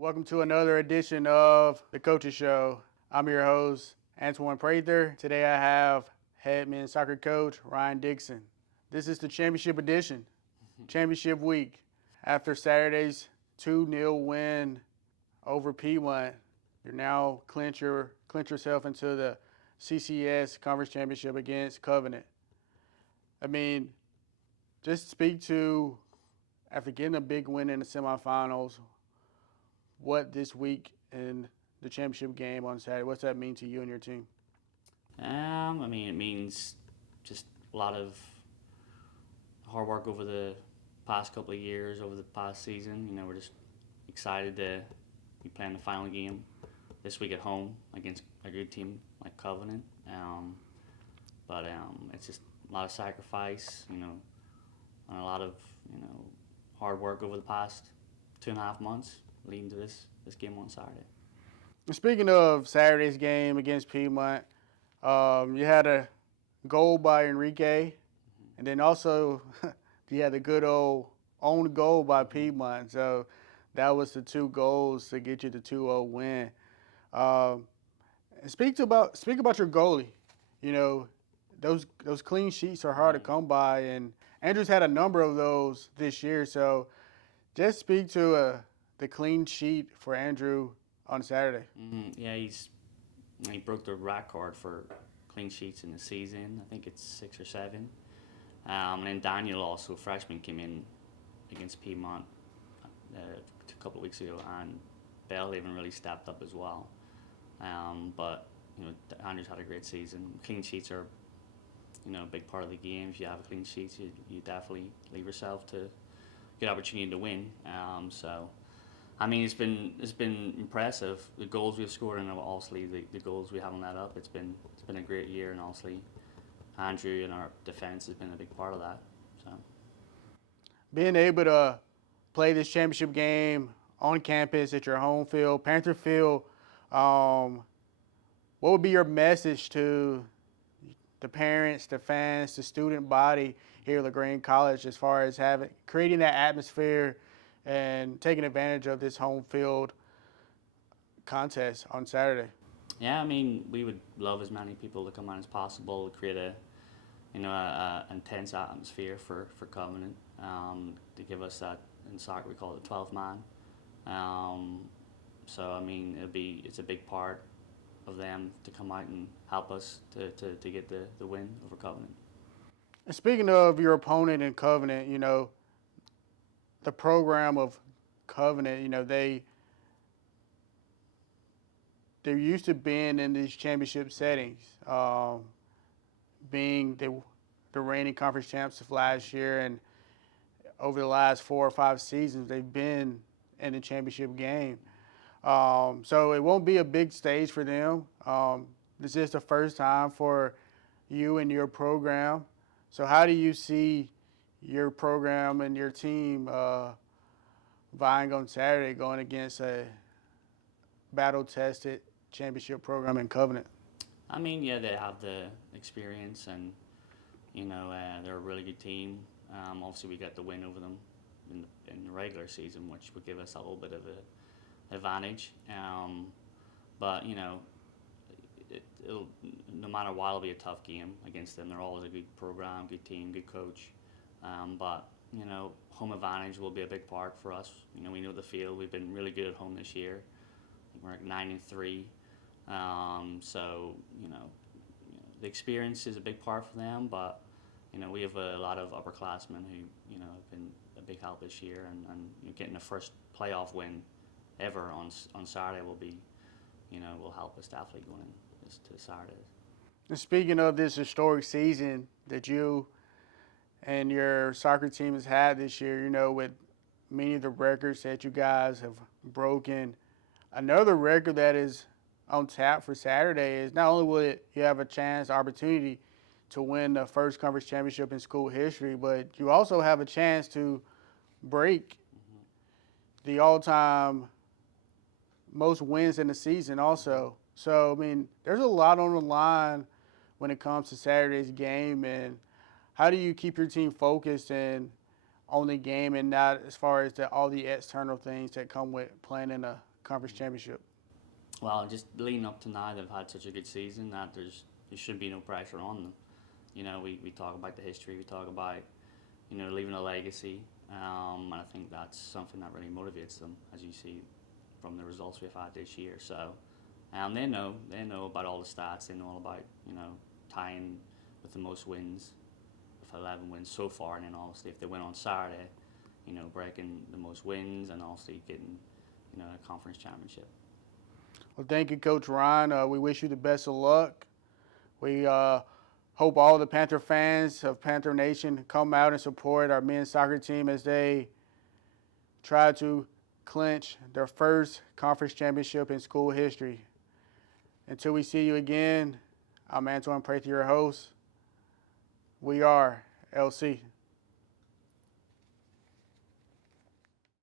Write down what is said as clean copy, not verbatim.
Welcome to another edition of The Coaches Show. I'm your host, Antoine Prather. Today I have head men's soccer coach, Ryan Dixon. This is the championship edition, championship week. After Saturday's 2-0 win over Piedmont, you're now clinch yourself into the CCS Conference Championship against Covenant. Just speak to, after getting a big win in the semifinals, what this week in the championship game on Saturday, what's that mean to you and your team? It means just a lot of hard work over the past couple of years, over the past season. We're just excited to be playing the final game this week at home against a good team like Covenant. It's just a lot of sacrifice, and a lot of hard work over the past 2.5 months leading to this game on Saturday. Speaking of Saturday's game against Piedmont, you had a goal by Enrique, and then also you had the good old own goal by Piedmont. So that was the two goals to get you the 2-0 win. Speak about your goalie. Those clean sheets are hard to come by, and Andrew's had a number of those this year. So just speak to the clean sheet for Andrew on Saturday. Yeah, he broke the record for clean sheets in the season. I think it's 6 or 7. And then Daniel, also a freshman, came in against Piedmont a couple of weeks ago, and Bell even really stepped up as well. Andrew's had a great season. Clean sheets are, a big part of the game. If you have clean sheets, you definitely leave yourself to good opportunity to win. It's been impressive. The goals we've scored, and obviously the goals we haven't let up. It's been a great year, and obviously Andrew and our defense has been a big part of that. So being able to play this championship game on campus at your home field, Panther Field, what would be your message to the parents, the fans, the student body here at LaGrange College as far as creating that atmosphere and taking advantage of this home field contest on Saturday? Yeah, we would love as many people to come out as possible, create a intense atmosphere for Covenant, to give us that. In soccer we call it the 12th man. It's a big part of them to come out and help us to get the win over Covenant. And speaking of your opponent in Covenant, the program of Covenant, they're used to being in these championship settings, being the reigning conference champs of last year, and over the last 4 or 5 seasons, they've been in the championship game. So it won't be a big stage for them. This is the first time for you and your program. So how do you see your program and your team vying on Saturday, going against a battle-tested championship program in Covenant? They have the experience, and they're a really good team. Obviously, we got the win over them in the regular season, which would give us a little bit of an advantage. No matter what, it'll be a tough game against them. They're always a good program, good team, good coach. Home advantage will be a big part for us. We know the field. We've been really good at home this year. We're at 9-3. The experience is a big part for them, but we have a lot of upperclassmen who have been a big help this year, and getting the first playoff win ever on Saturday will help us definitely going to Saturday. And speaking of this historic season that you and your soccer team has had this year, with many of the records that you guys have broken, another record that is on tap for Saturday is not only will you have a chance, opportunity to win the first conference championship in school history, but you also have a chance to break the all-time most wins in the season also. So, there's a lot on the line when it comes to Saturday's game, and how do you keep your team focused and on the game and not as far as all the external things that come with playing in a conference championship? Well, just leading up to now, they've had such a good season that there should be no pressure on them. You know, we talk about the history, we talk about, you know, leaving a legacy, and I think that's something that really motivates them, as you see from the results we've had this year. So, they know about all the stats, they know all about, you know, tying with the most wins, with 11 wins so far, and then obviously if they win on Saturday, you know, breaking the most wins and obviously getting, you know, a conference championship. Well, thank you, Coach Ryan. We wish you the best of luck. We hope all the Panther fans of Panther Nation come out and support our men's soccer team as they try to clinch their first conference championship in school history. Until we see you again, I'm Antoine Prather, your host. We are LC.